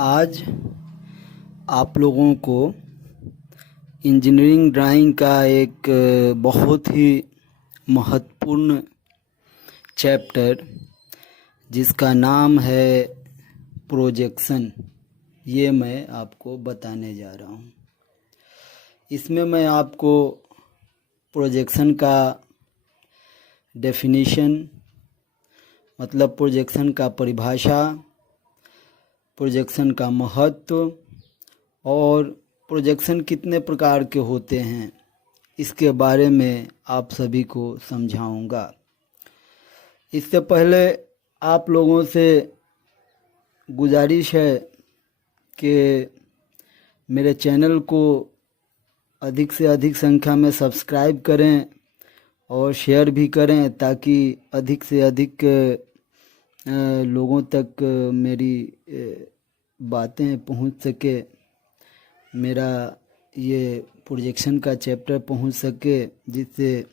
आज आप लोगों को इंजीनियरिंग ड्राइंग का एक बहुत ही महत्वपूर्ण चैप्टर जिसका नाम है प्रोजेक्शन, ये मैं आपको बताने जा रहा हूँ। इसमें मैं आपको प्रोजेक्शन का डेफिनेशन मतलब प्रोजेक्शन का परिभाषा, प्रोजेक्शन का महत्व और प्रोजेक्शन कितने प्रकार के होते हैं इसके बारे में आप सभी को समझाऊंगा। इससे पहले आप लोगों से गुजारिश है कि मेरे चैनल को अधिक से अधिक संख्या में सब्सक्राइब करें और शेयर भी करें ताकि अधिक से अधिक लोगों तक मेरी बातें पहुंच सके, मेरा ये प्रोजेक्शन का चैप्टर पहुंच सके, जिससे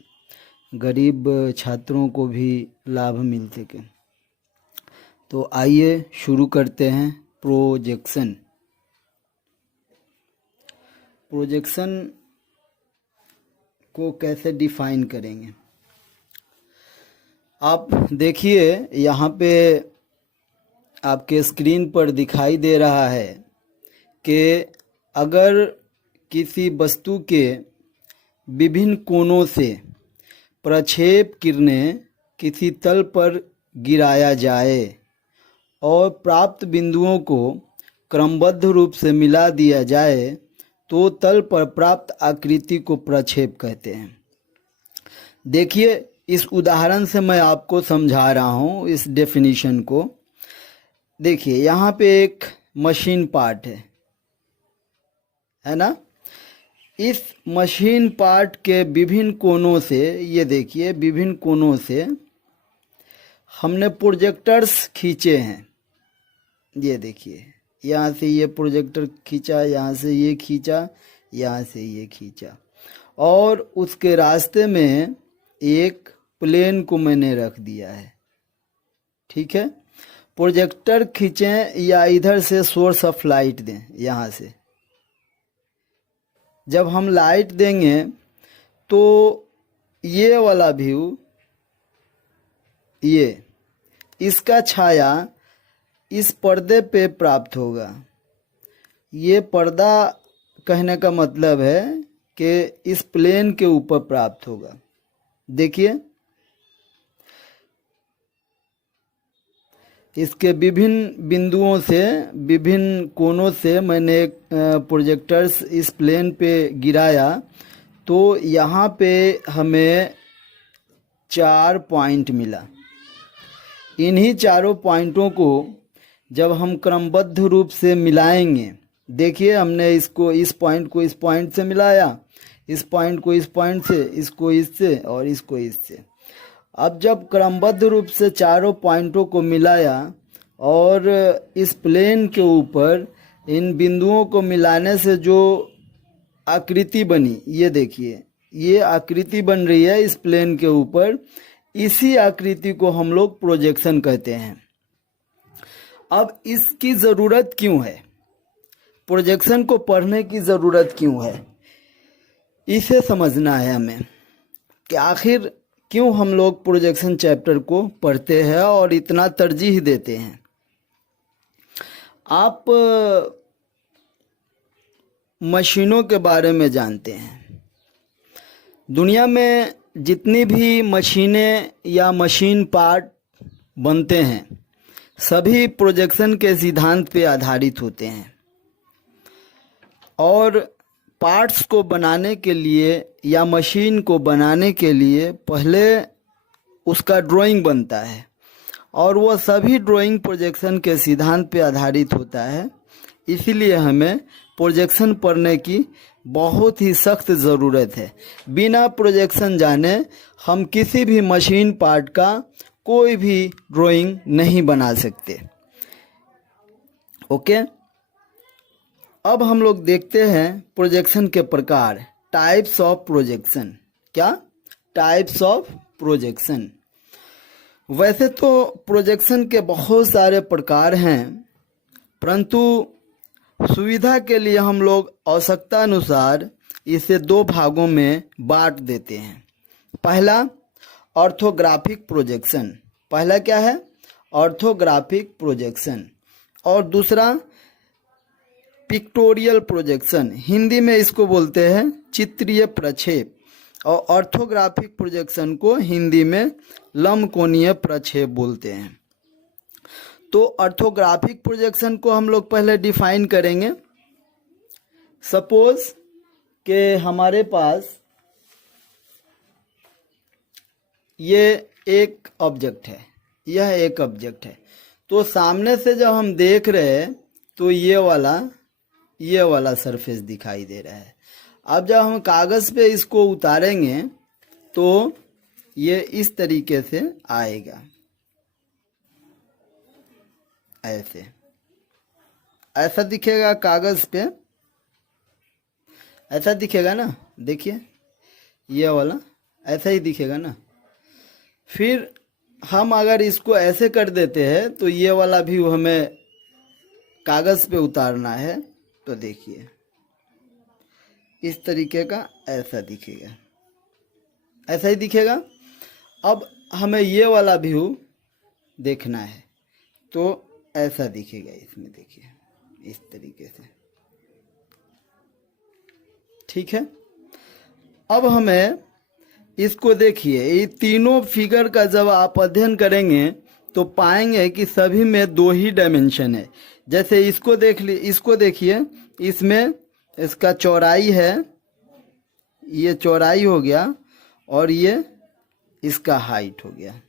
गरीब छात्रों को भी लाभ मिल सके। तो आइए शुरू करते हैं। प्रोजेक्शन को कैसे डिफाइन करेंगे। आप देखिए यहाँ पे आपके स्क्रीन पर दिखाई दे रहा है कि अगर किसी वस्तु के विभिन्न कोनों से प्रक्षेप किरणें किसी तल पर गिराया जाए और प्राप्त बिंदुओं को क्रमबद्ध रूप से मिला दिया जाए तो तल पर प्राप्त आकृति को प्रक्षेप कहते हैं। देखिए इस उदाहरण से मैं आपको समझा रहा हूँ इस डेफिनेशन को। देखिए यहाँ पे एक मशीन पार्ट है ना। इस मशीन पार्ट के विभिन्न कोनों से, ये देखिए विभिन्न कोनों से हमने प्रोजेक्टर्स खींचे हैं। ये देखिए यहाँ से ये प्रोजेक्टर खींचा, यहाँ से ये खींचा, यहाँ से ये खींचा और उसके रास्ते में एक प्लेन को मैंने रख दिया है। ठीक है, प्रोजेक्टर खींचें या इधर से सोर्स ऑफ लाइट दें। यहाँ से जब हम लाइट देंगे तो ये वाला व्यू, ये इसका छाया इस पर्दे पे प्राप्त होगा। ये पर्दा कहने का मतलब है कि इस प्लेन के ऊपर प्राप्त होगा। देखिए इसके विभिन्न बिंदुओं से, विभिन्न कोनों से मैंने प्रोजेक्टर्स इस प्लेन पे गिराया तो यहाँ पे हमें 4 पॉइंट मिला। इन्हीं चारों पॉइंटों को जब हम क्रमबद्ध रूप से मिलाएंगे, देखिए हमने इसको, इस पॉइंट को इस पॉइंट से मिलाया, इस पॉइंट को इस पॉइंट से, इसको इससे और इसको इससे। अब जब क्रमबद्ध रूप से चारों पॉइंटों को मिलाया और इस प्लेन के ऊपर इन बिंदुओं को मिलाने से जो आकृति बनी, ये देखिए ये आकृति बन रही है इस प्लेन के ऊपर, इसी आकृति को हम लोग प्रोजेक्शन कहते हैं। अब इसकी ज़रूरत क्यों है, प्रोजेक्शन को पढ़ने की ज़रूरत क्यों है, इसे समझना है हमें कि आखिर क्यों हम लोग प्रोजेक्शन चैप्टर को पढ़ते हैं और इतना तरजीह देते हैं। आप मशीनों के बारे में जानते हैं। दुनिया में जितनी भी मशीनें या मशीन पार्ट बनते हैं सभी प्रोजेक्शन के सिद्धांत पे आधारित होते हैं और पार्ट्स को बनाने के लिए या मशीन को बनाने के लिए पहले उसका ड्राइंग बनता है और वह सभी ड्राइंग प्रोजेक्शन के सिद्धांत पे आधारित होता है। इसीलिए हमें प्रोजेक्शन पढ़ने की बहुत ही सख्त ज़रूरत है। बिना प्रोजेक्शन जाने हम किसी भी मशीन पार्ट का कोई भी ड्राइंग नहीं बना सकते। ओके, अब हम लोग देखते हैं प्रोजेक्शन के प्रकार, टाइप्स ऑफ प्रोजेक्शन। क्या टाइप्स ऑफ प्रोजेक्शन? वैसे तो प्रोजेक्शन के बहुत सारे प्रकार हैं, परंतु सुविधा के लिए हम लोग आवश्यकता अनुसार इसे दो भागों में बांट देते हैं। पहला ऑर्थोग्राफिक प्रोजेक्शन, पहला क्या है? ऑर्थोग्राफिक प्रोजेक्शन, और दूसरा पिक्टोरियल प्रोजेक्शन, हिंदी में इसको बोलते हैं चित्रीय प्रक्षेप, और ऑर्थोग्राफिक प्रोजेक्शन को हिंदी में लंबकोणीय प्रक्षेप बोलते हैं। तो ऑर्थोग्राफिक प्रोजेक्शन को हम लोग पहले डिफाइन करेंगे। सपोज कि हमारे पास ये एक ऑब्जेक्ट है, यह एक ऑब्जेक्ट है, तो सामने से जब हम देख रहे हैं तो ये वाला सरफेस दिखाई दे रहा है। अब जब हम कागज़ पे इसको उतारेंगे तो ये इस तरीके से आएगा, ऐसा दिखेगा कागज़ पे, ऐसा दिखेगा ना, देखिए ये वाला ऐसा ही दिखेगा ना। फिर हम अगर इसको ऐसे कर देते हैं तो ये वाला भी हमें कागज़ पे उतारना है, तो देखिए इस तरीके का ऐसा दिखेगा, ऐसा ही दिखेगा। अब हमें ये वाला व्यू देखना है तो ऐसा दिखेगा, इसमें देखिए इस तरीके से, ठीक है। अब हमें इसको देखिए, ये तीनों फिगर का जब आप अध्ययन करेंगे तो पाएंगे कि सभी में दो ही डायमेंशन है। जैसे इसको देखिए, इसमें इसका चौड़ाई है, ये चौड़ाई हो गया, और ये इसका हाइट हो गया,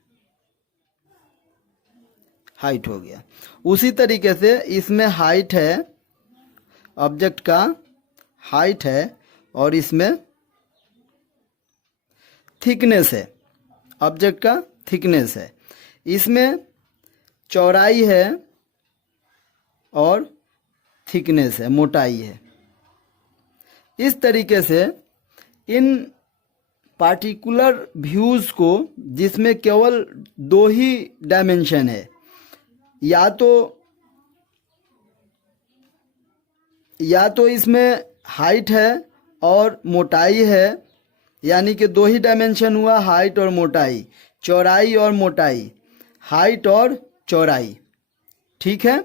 हाइट हो गया। उसी तरीके से इसमें हाइट है, ऑब्जेक्ट का हाइट है, और इसमें थिकनेस है, ऑब्जेक्ट का थिकनेस है। इसमें चौड़ाई है और थिकनेस है, मोटाई है। इस तरीके से इन पार्टिकुलर व्यूज़ को, जिसमें केवल दो ही डायमेंशन है, या तो इसमें हाइट है और मोटाई है, यानी कि दो ही डायमेंशन हुआ, हाइट और मोटाई, चौड़ाई और मोटाई, हाइट और चौड़ाई, ठीक है।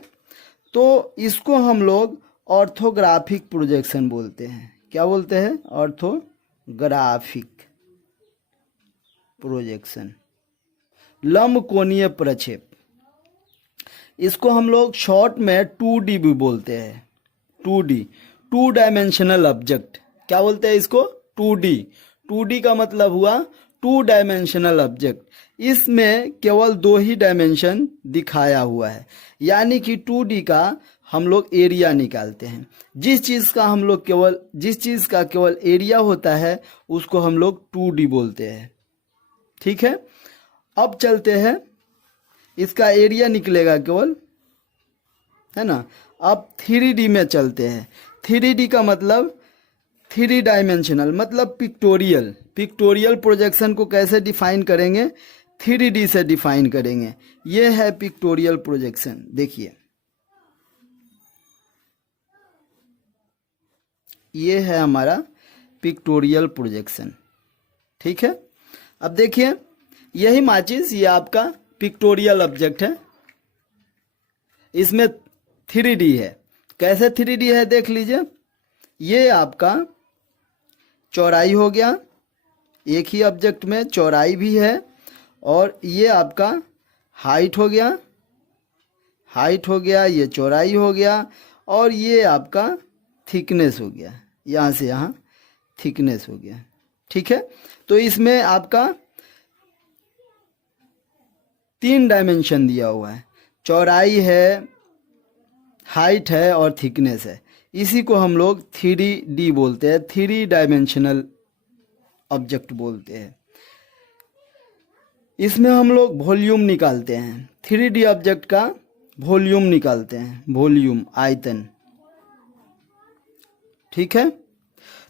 तो इसको हम लोग ऑर्थोग्राफिक प्रोजेक्शन बोलते हैं। क्या बोलते हैं? ऑर्थोग्राफिक प्रोजेक्शन, लंबकोणीय प्रक्षेप। इसको हम लोग शॉर्ट में 2D भी बोलते हैं। 2D, two dimensional object. क्या बोलते हैं इसको? 2D। 2D का मतलब हुआ टू डायमेंशनल ऑब्जेक्ट। इसमें केवल दो ही डायमेंशन दिखाया हुआ है, यानी कि 2D का हम लोग एरिया निकालते हैं। जिस चीज़ का केवल एरिया होता है उसको हम लोग 2D बोलते हैं, ठीक है। अब चलते हैं, इसका एरिया निकलेगा केवल, है ना। अब 3D में चलते हैं। 3D का मतलब 3 डायमेंशनल, मतलब पिक्टोरियल प्रोजेक्शन को कैसे डिफाइन करेंगे? 3D से डिफाइन करेंगे। ये है पिक्टोरियल प्रोजेक्शन। देखिए, ये है हमारा पिक्टोरियल प्रोजेक्शन, ठीक है। अब देखिए, यही माचिस, ये आपका पिक्टोरियल ऑब्जेक्ट है, इसमें 3D है। कैसे 3D है देख लीजिए। ये आपका चौड़ाई हो गया, एक ही ऑब्जेक्ट में चौड़ाई भी है, और ये आपका हाइट हो गया, ये चौड़ाई हो गया, और ये आपका थिकनेस हो गया, यहाँ से यहाँ थिकनेस हो गया, ठीक है। तो इसमें आपका 3 डायमेंशन दिया हुआ है, चौड़ाई है, हाइट है और थिकनेस है। इसी को हम लोग 3D बोलते हैं, 3 डायमेंशनल ऑब्जेक्ट बोलते हैं। इसमें हम लोग वॉल्यूम निकालते हैं, 3D ऑब्जेक्ट का वॉल्यूम निकालते हैं, वॉल्यूम, आयतन, ठीक है।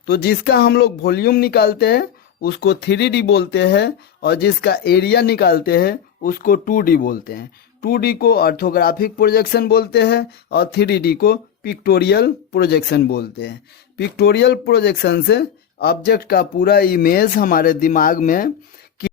तो जिसका हम लोग वॉल्यूम निकालते हैं उसको 3D बोलते हैं, और जिसका एरिया निकालते हैं उसको 2D बोलते हैं। 2D को ऑर्थोग्राफिक प्रोजेक्शन बोलते हैं और 3D को पिक्टोरियल प्रोजेक्शन बोलते हैं। पिक्टोरियल प्रोजेक्शन से ऑब्जेक्ट का पूरा इमेज हमारे दिमाग में